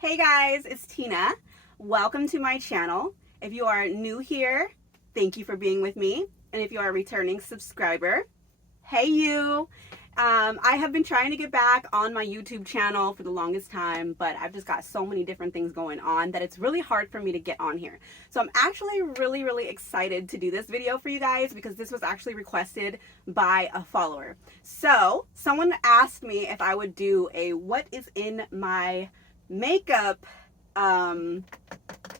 Hey guys, it's Tina. Welcome to my channel. If you are new here, thank you for being with me. And if you are a returning subscriber, hey you. I have been trying to get back on my YouTube channel for the longest time, but I've just got so many different things going on that it's really hard for me to get on here. So I'm actually really excited to do this video for you guys because this was actually requested by a follower. So someone asked me if I would do a what is in my makeup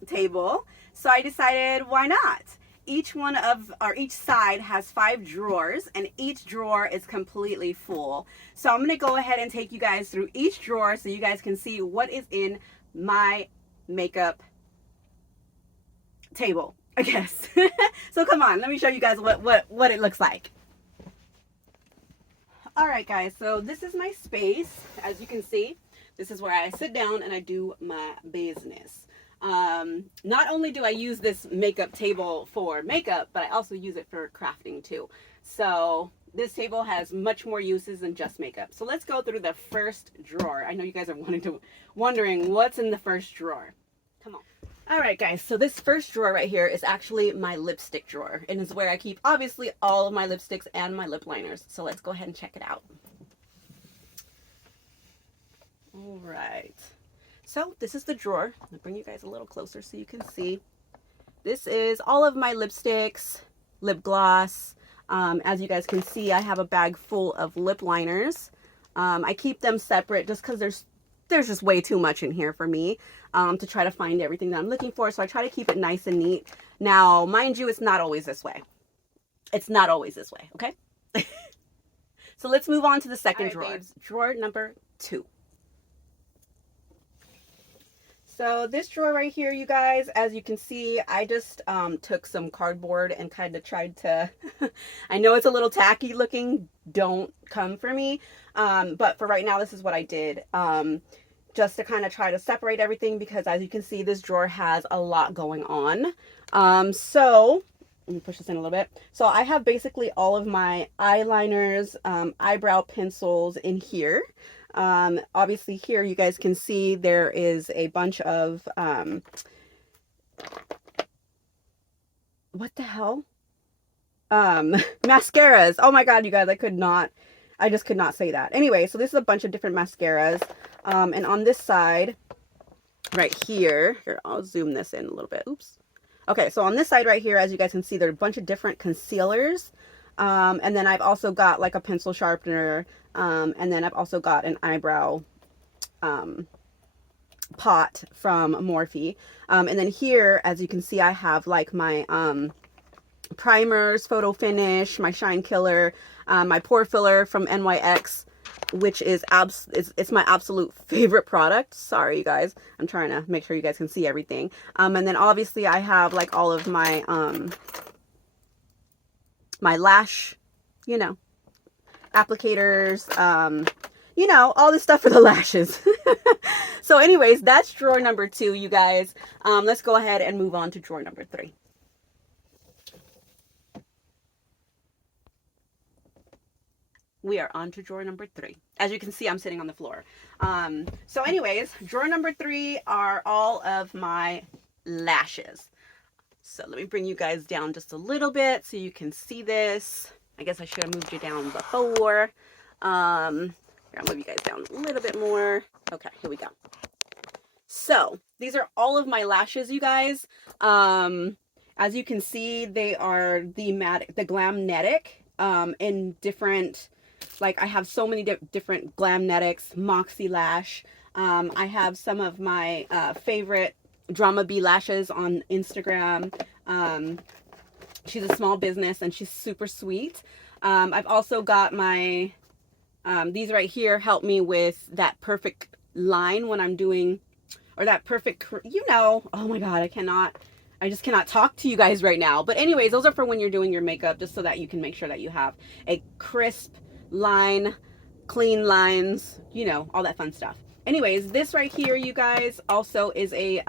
table. So I decided, why not? Each side has 5 drawers, and each drawer is completely full. So I'm going to go ahead and take you guys through each drawer so you guys can see what is in my makeup table, I guess. So come on, let me show you guys what it looks like. All right, guys, so this is my space. As you can see, this is where I sit down and I do my business. Not only do I use this makeup table for makeup, but I also use it for crafting too. So this table has much more uses than just makeup. So let's go through the first drawer. I know you guys are wondering what's in the first drawer. Come on. All right, guys, so this first drawer right here is actually my lipstick drawer, and is where I keep obviously all of my lipsticks and my lip liners. So let's go ahead and check it out. All right. So this is the drawer. I'll bring you guys a little closer so you can see. This is all of my lipsticks, lip gloss. As you guys can see, I have a bag full of lip liners. I keep them separate just because there's just way too much in here for me to try to find everything that I'm looking for. So I try to keep it nice and neat. Now, mind you, it's not always this way. It's not always this way, okay? So let's move on to the second drawer. Babes, drawer number 2. So this drawer right here, you guys, as you can see, I just took some cardboard and kind of tried to, I know it's a little tacky looking, don't come for me, but for right now, this is what I did, just to kind of try to separate everything, because as you can see, this drawer has a lot going on. So let me push this in a little bit. So I have basically all of my eyeliners, eyebrow pencils in here. Obviously here you guys can see there is a bunch of, what the hell? Mascaras. Oh my God, you guys, I just could not say that. Anyway, so this is a bunch of different mascaras. And on this side right here, I'll zoom this in a little bit. Oops. Okay. So on this side right here, as you guys can see, there are a bunch of different concealers. And then I've also got like a pencil sharpener. And then I've also got an eyebrow pot from Morphe. And then here, as you can see, I have like my primers, photo finish, my shine killer, my pore filler from NYX, which is it's my absolute favorite product. Sorry, you guys. I'm trying to make sure you guys can see everything. And then obviously I have like all of my my lash, applicators, all this stuff for the lashes. So anyways, that's drawer number 2, you guys. Let's go ahead and move on to drawer number 3. We are on to drawer number 3. As you can see, I'm sitting on the floor. So anyways, drawer number 3 are all of my lashes. So let me bring you guys down just a little bit so you can see this. I guess I should have moved you down before. Here, I'll move you guys down a little bit more. Okay, here we go. So these are all of my lashes, you guys. As you can see, they are the Glamnetic in different, like I have so many different Glamnetics, Moxie Lash. I have some of my favorite Drama Bee lashes on Instagram. She's a small business and she's super sweet. I've also got my, these right here help me with that perfect line when I'm doing, or that perfect, oh my God, I just cannot talk to you guys right now. But anyways, those are for when you're doing your makeup, just so that you can make sure that you have a crisp line, clean lines, all that fun stuff. Anyways, this right here, you guys, also is a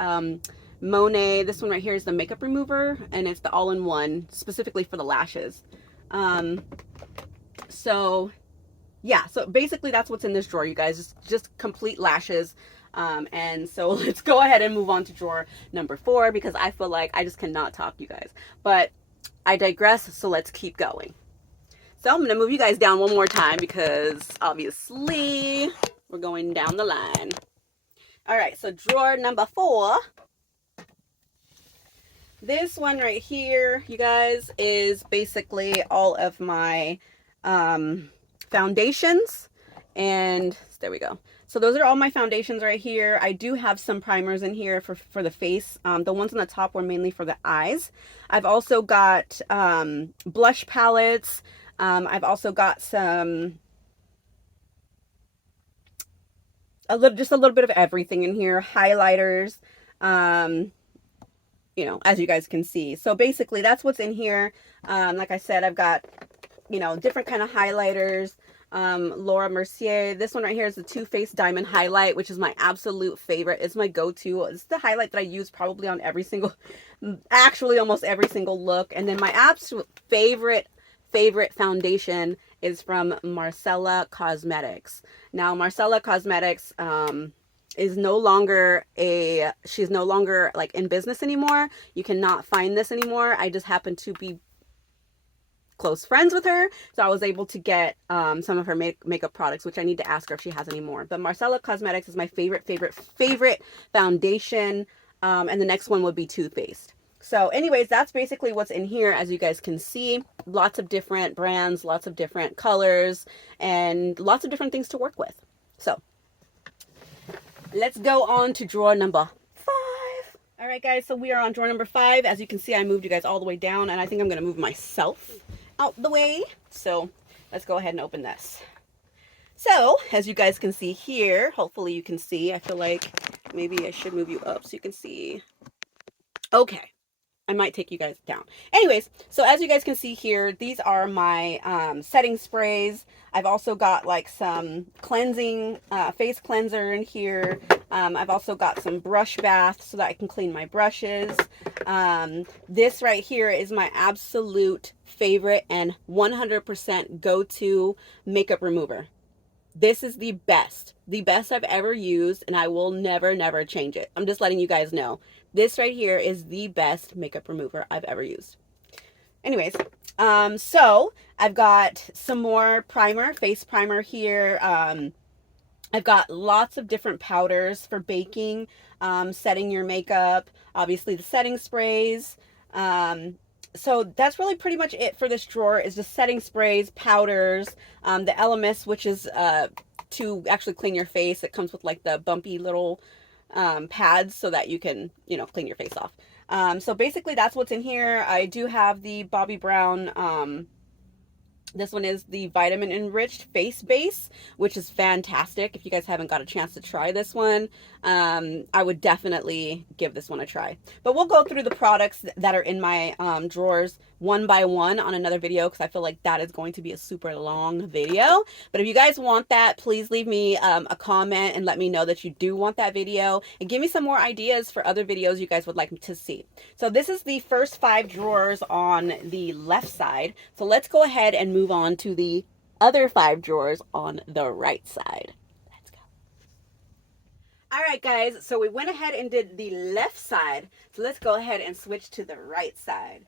Monet. This one right here is the makeup remover, and it's the all-in-one specifically for the lashes. So yeah, so basically that's what's in this drawer, you guys. Just complete lashes. And so let's go ahead and move on to drawer number 4 because I feel like I just cannot talk, you guys. But I digress, so let's keep going. So I'm going to move you guys down one more time because obviously we're going down the line. All right, so drawer number 4. This one right here, you guys, is basically all of my foundations. And there we go. So those are all my foundations right here. I do have some primers in here for the face. The ones on the top were mainly for the eyes. I've also got blush palettes. I've also got some, just a little bit of everything in here. Highlighters, you know, as you guys can see. So basically that's what's in here. Like I said, I've got, you know, different kind of highlighters. Laura Mercier. This one right here is the Too Faced Diamond Highlight, which is my absolute favorite. It's my go-to. It's the highlight that I use probably on every single, actually almost every single look. And then my absolute favorite foundation is from Marcella Cosmetics. Now, Marcella Cosmetics, is no longer she's no longer like in business anymore. You cannot find this anymore. I just happen to be close friends with her, so I was able to get some of her makeup products, which I need to ask her if she has any more. But Marcella Cosmetics is my favorite foundation, and the next one would be Too Faced. So anyways, that's basically what's in here. As you guys can see, lots of different brands, lots of different colors, and lots of different things to work with. So let's go on to drawer number 5. All right, guys, so we are on drawer number 5. As you can see, I moved you guys all the way down, and I think I'm going to move myself out the way. So let's go ahead and open this. So as you guys can see here, hopefully you can see, I feel like maybe I should move you up so you can see. Okay. I might take you guys down. Anyways, so as you guys can see here, these are my setting sprays. I've also got like some cleansing, face cleanser in here. I've also got some brush bath so that I can clean my brushes. This right here is my absolute favorite and 100% go-to makeup remover. This is the best I've ever used, and I will never change it. I'm just letting you guys know. This right here is the best makeup remover I've ever used. Anyways, so I've got some more primer, face primer here. I've got lots of different powders for baking, setting your makeup, obviously the setting sprays. So that's really pretty much it for this drawer, is just setting sprays, powders, the LMS, which is to actually clean your face. It comes with like the bumpy little pads so that you can, you know, clean your face off. So basically that's what's in here. I do have the Bobbi Brown, this one is the Vitamin Enriched Face Base, which is fantastic. If you guys haven't got a chance to try this one, I would definitely give this one a try. But we'll go through the products that are in my drawers one by one on another video, because I feel like that is going to be a super long video. But if you guys want that, please leave me a comment and let me know that you do want that video, and give me some more ideas for other videos you guys would like me to see. So this is the first 5 drawers on the left side. So let's go ahead and move on to the other 5 drawers on the right side. Let's go. All right, guys, so we went ahead and did the left side. So let's go ahead and switch to the right side.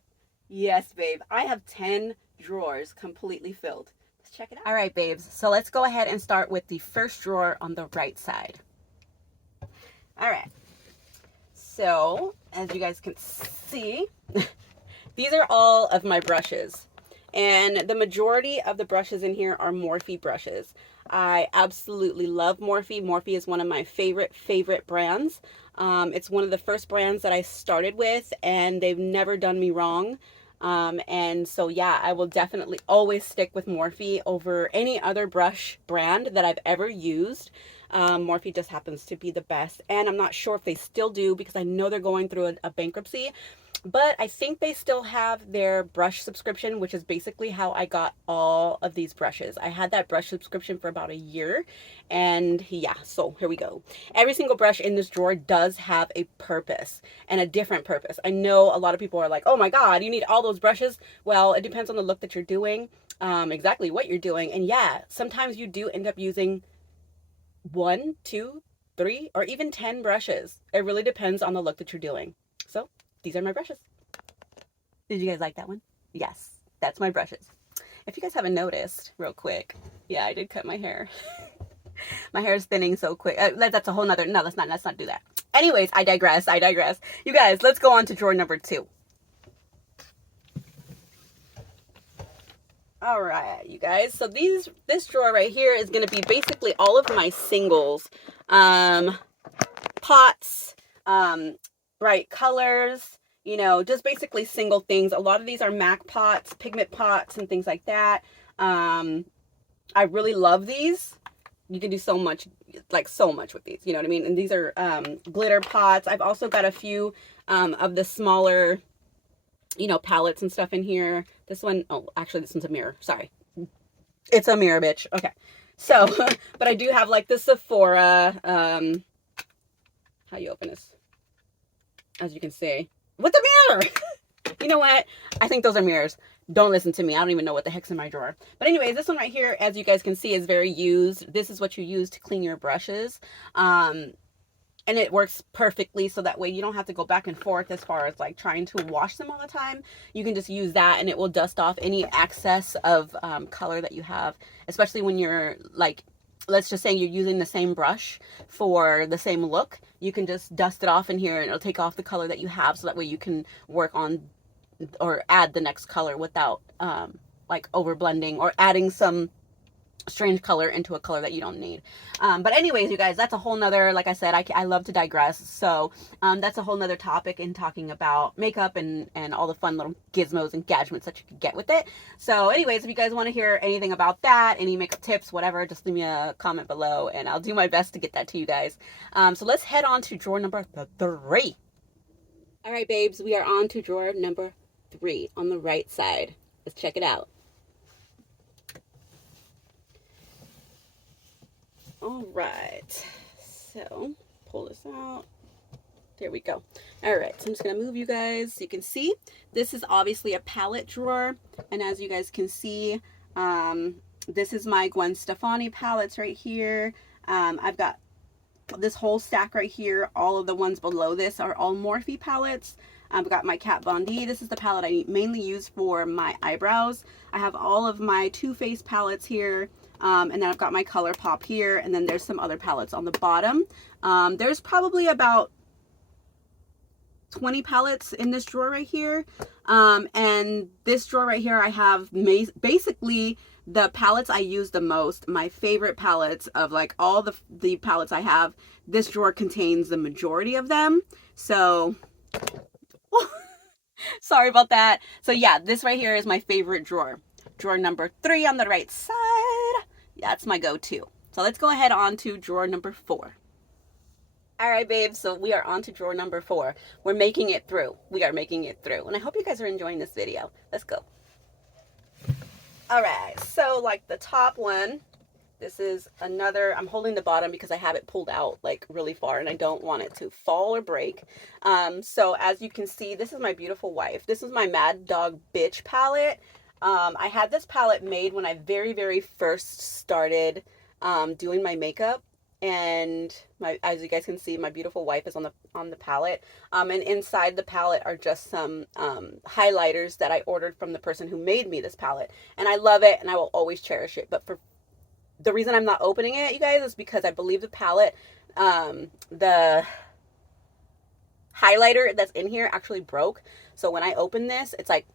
Yes, babe, I have 10 drawers completely filled. Let's check it out. All right, babes, so let's go ahead and start with the first drawer on the right side. All right, so as you guys can see, these are all of my brushes. And the majority of the brushes in here are Morphe brushes. I absolutely love Morphe. Morphe is one of my favorite brands. It's one of the first brands that I started with, and they've never done me wrong. And so yeah, I will definitely always stick with Morphe over any other brush brand that I've ever used. Morphe just happens to be the best, and I'm not sure if they still do, because I know they're going through a bankruptcy. But I think they still have their brush subscription, which is basically how I got all of these brushes. I had that brush subscription for about a year, and yeah, so here we go. Every single brush in this drawer does have a purpose, and a different purpose. I know a lot of people are like, oh my God, you need all those brushes. Well, it depends on the look that you're doing, exactly what you're doing. And yeah, sometimes you do end up using 1, 2, 3 or even 10 brushes. It really depends on the look that you're doing. So these are my brushes. Did you guys like that one? Yes, that's my brushes. If you guys haven't noticed, real quick, yeah, I did cut my hair. My hair is thinning so quick. That's a whole nother, no, let's not do that. Anyways, I digress. You guys, let's go on to drawer number 2. All right, you guys. So this drawer right here is going to be basically all of my singles, pots, bright colors, you know, just basically single things. A lot of these are MAC pots, pigment pots, and things like that. I really love these. You can do so much, like so much with these, you know what I mean? And these are glitter pots. I've also got a few of the smaller, you know, palettes and stuff in here. This one, oh, actually this one's a mirror. Sorry. It's a mirror, bitch. Okay. So, but I do have like the Sephora, how you open this? As you can see, with the mirror. You know what? I think those are mirrors. Don't listen to me. I don't even know what the heck's in my drawer. But anyways, this one right here, as you guys can see, is very used. This is what you use to clean your brushes. And it works perfectly, so that way you don't have to go back and forth as far as like trying to wash them all the time. You can just use that and it will dust off any excess of color that you have, especially when you're like, let's just say you're using the same brush for the same look. You can just dust it off in here and it'll take off the color that you have, so that way you can work on or add the next color without like over blending or adding some strange color into a color that you don't need. But anyways, you guys, that's a whole nother, like I said, I love to digress. So that's a whole nother topic in talking about makeup and all the fun little gizmos and gadgets that you can get with it. So anyways, if you guys want to hear anything about that, any makeup tips, whatever, just leave me a comment below and I'll do my best to get that to you guys. So let's head on to drawer number 3. All right, babes, we are on to drawer number 3 on the right side. Let's check it out. All right, so pull this out. There we go. All right, so I'm just gonna move you guys so you can see. This is obviously a palette drawer, and as you guys can see, this is my Gwen Stefani palettes right here. I've got this whole stack right here. All of the ones below this are all Morphe palettes. I've got my Kat Von D. This is the palette I mainly use for my eyebrows. I have all of my Too Faced palettes here. And then I've got my ColourPop here, and then there's some other palettes on the bottom. There's probably about 20 palettes in this drawer right here. And this drawer right here, I have basically the palettes I use the most. My favorite palettes of like all the palettes I have. This drawer contains the majority of them. So, sorry about that. So yeah, this right here is my favorite drawer. Drawer number 3 on the right side. That's my go-to. So let's go ahead on to drawer number 4. All right, babes, so we are on to drawer number 4. We're making it through. We are making it through. And I hope you guys are enjoying this video. Let's go. All right, so like the top one, this is another, I'm holding the bottom because I have it pulled out like really far and I don't want it to fall or break. So as you can see, this is my beautiful wife. This is my Mad Dog Bitch palette. I had this palette made when I very first started doing my makeup, and as you guys can see, my beautiful wife is on the palette. And inside the palette are just some highlighters that I ordered from the person who made me this palette, and I love it and I will always cherish it. But for the reason I'm not opening it, you guys, is because I believe the palette, the highlighter that's in here actually broke. So when I open this, it's like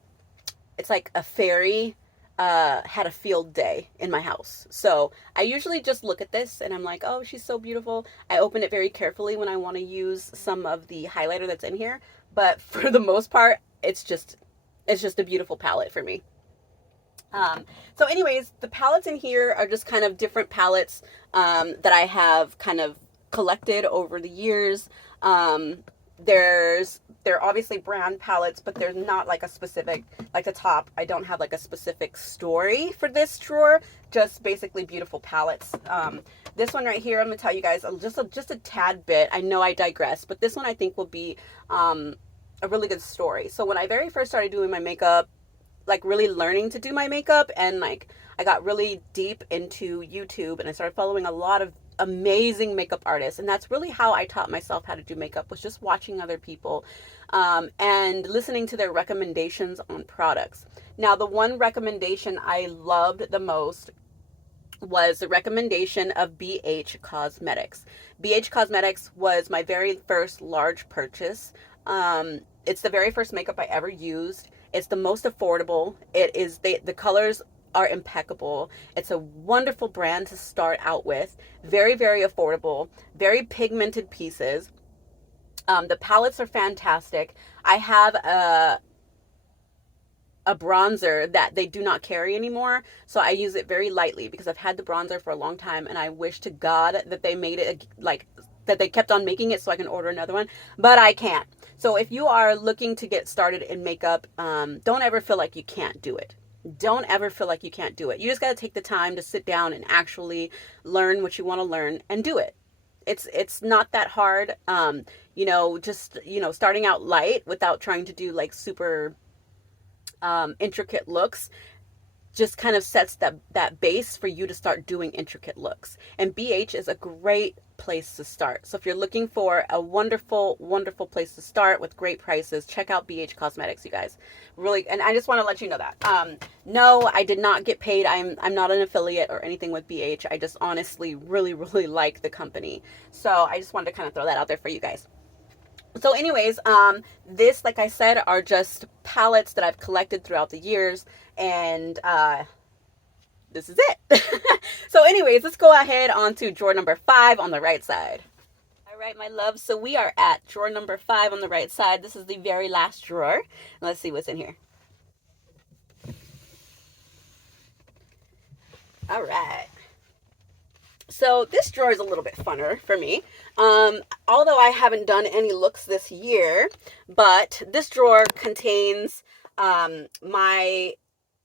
a fairy had a field day in my house. So I usually just look at this and I'm like, oh, she's so beautiful. I open it very carefully when I want to use some of the highlighter that's in here. But for the most part, it's just a beautiful palette for me. So anyways, the palettes in here are just kind of different palettes that I have kind of collected over the years. They're obviously brand palettes, but there's not like a specific, like the top, I don't have like a specific story for this drawer, just basically beautiful palettes. This one right here, I'm gonna tell you guys just a tad bit. I know I digress, but this one I think will be a really good story. So when I very first started doing my makeup, like really learning to do my makeup, and like I got really deep into YouTube and I started following a lot of amazing makeup artists. And that's really how I taught myself how to do makeup, was just watching other people and listening to their recommendations on products. Now, the one recommendation I loved the most was the recommendation of BH Cosmetics. BH Cosmetics was my very first large purchase. It's the very first makeup I ever used. It's the most affordable. It is the colors are impeccable. It's a wonderful brand to start out with. Very, very affordable. Very pigmented pieces. The palettes are fantastic. I have a bronzer that they do not carry anymore, so I use it very lightly because I've had the bronzer for a long time, and I wish to God that they made it like that they kept on making it so I can order another one, but I can't. So if you are looking to get started in makeup, don't ever feel like you can't do it. Don't ever feel like you can't do it. You just got to take the time to sit down and actually learn what you want to learn and do it. It's not that hard. Just starting out light without trying to do like super intricate looks just kind of sets that base for you to start doing intricate looks. And BH is a great place to start. So if you're looking for a wonderful, wonderful place to start with great prices, check out BH Cosmetics, you guys. Really, and I just want to let you know that. No, I did not get paid. I'm not an affiliate or anything with BH. I just honestly really, really like the company. So I just wanted to kind of throw that out there for you guys. So anyways, this, like I said, are just palettes that I've collected throughout the years, and this is it. So anyways, let's go ahead on to drawer number 5 on the right side. All right, my love, so we are at drawer number 5 on the right side. This is the very last drawer. Let's see what's in here. All right. So this drawer is a little bit funner for me. Although I haven't done any looks this year, but this drawer contains my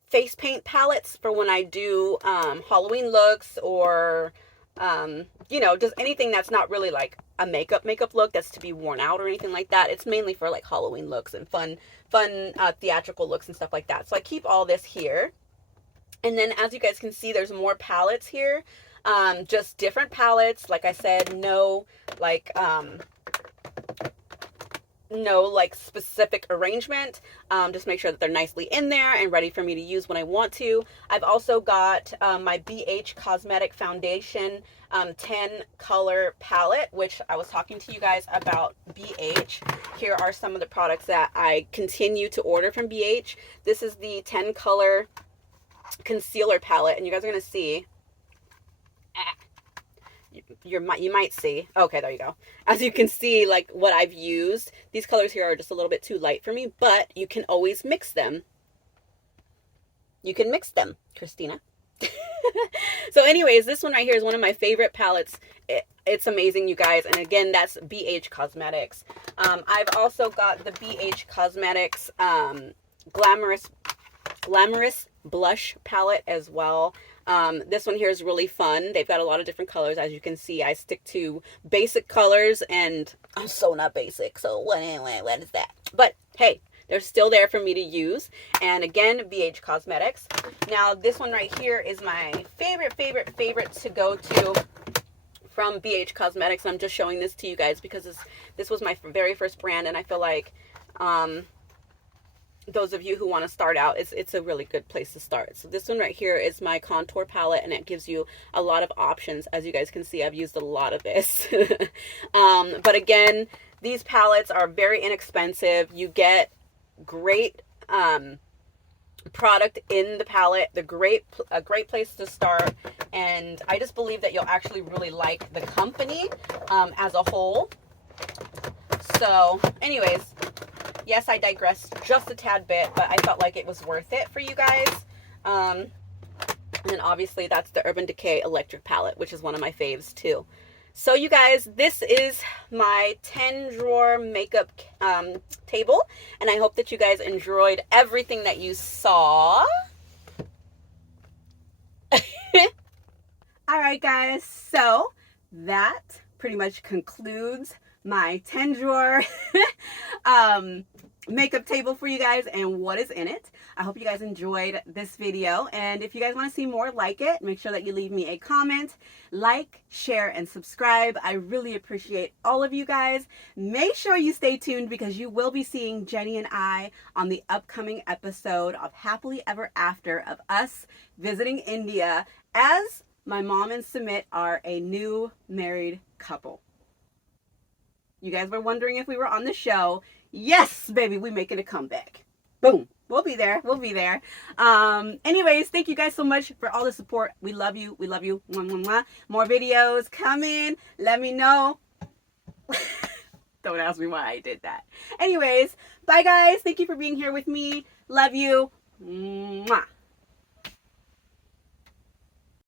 face paint palettes for when I do Halloween looks, or just anything that's not really like a makeup look that's to be worn out or anything like that. It's mainly for like Halloween looks and fun theatrical looks and stuff like that. So I keep all this here. And then as you guys can see, there's more palettes here. Just different palettes. Like I said, no specific arrangement. Just make sure that they're nicely in there and ready for me to use when I want to. I've also got my BH Cosmetic Foundation 10 color palette, which I was talking to you guys about BH. Here are some of the products that I continue to order from BH. This is the 10 color concealer palette, and you guys are going to see. You might see. Okay, there you go. As you can see, like what I've used, these colors here are just a little bit too light for me, but you can always mix them. You can mix them, Christina. So anyways, this one right here is one of my favorite palettes. It's amazing, you guys. And again, that's BH Cosmetics. I've also got the BH Cosmetics Glamorous Blush palette as well. This one here is really fun. They've got a lot of different colors. As you can see, I stick to basic colors, and I'm so not basic. So what is that? But hey, they're still there for me to use. And again, BH Cosmetics. Now, this one right here is my favorite to go to from BH Cosmetics. I'm just showing this to you guys because this was my very first brand, and I feel like those of you who want to start out, it's a really good place to start. So this one right here is my contour palette, and it gives you a lot of options. As you guys can see, I've used a lot of this. But again, these palettes are very inexpensive. You get great product in the palette. A great place to start, and I just believe that you'll actually really like the company as a whole. So anyways, yes, I digressed just a tad bit, but I felt like it was worth it for you guys. And then obviously that's the Urban Decay Electric Palette, which is one of my faves too. So you guys, this is my 10 drawer makeup table, and I hope that you guys enjoyed everything that you saw. All right, guys, so that pretty much concludes my 10 drawer makeup table for you guys and what is in it. I hope you guys enjoyed this video, and if you guys want to see more like it, make sure that you leave me a comment, like, share, and subscribe. I really appreciate all of you guys. Make sure you stay tuned because you will be seeing Jenny and I on the upcoming episode of Happily Ever After of us visiting India, as my mom and Sumit are a new married couple. You guys were wondering if we were on the show. Yes, baby, we making a comeback. Boom. We'll be there. We'll be there. Anyways, thank you guys so much for all the support. We love you. We love you. Mwah, mwah, mwah. More videos coming. Let me know. Don't ask me why I did that. Anyways, bye guys. Thank you for being here with me. Love you. Mwah.